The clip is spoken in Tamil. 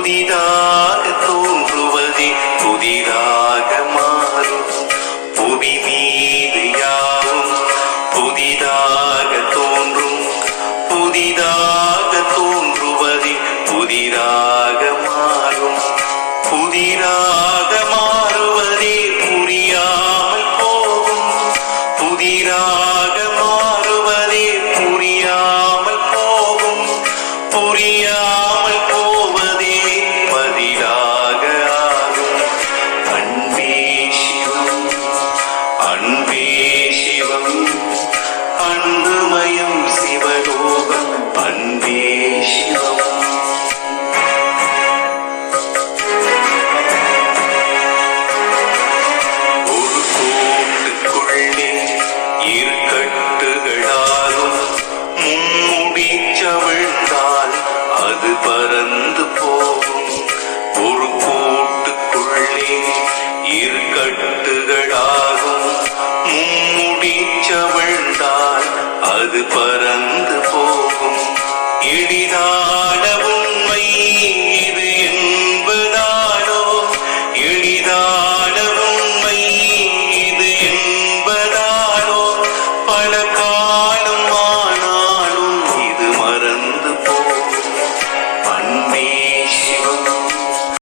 புதிதாக தோன்றுவதே புதிதாக மாறும். புவி மீது யாவும் புதிதாக தோன்றும். புதிதாக தோன்றுவதே புதிதாக மாறும். புதிதாக மாறுவதே புரியாமல் போகும். புதிதாக மாறுவதே புரியாமல் போகும். புரியாமல் போகும் அன்பே சிவம் அன்பு இருப்பார்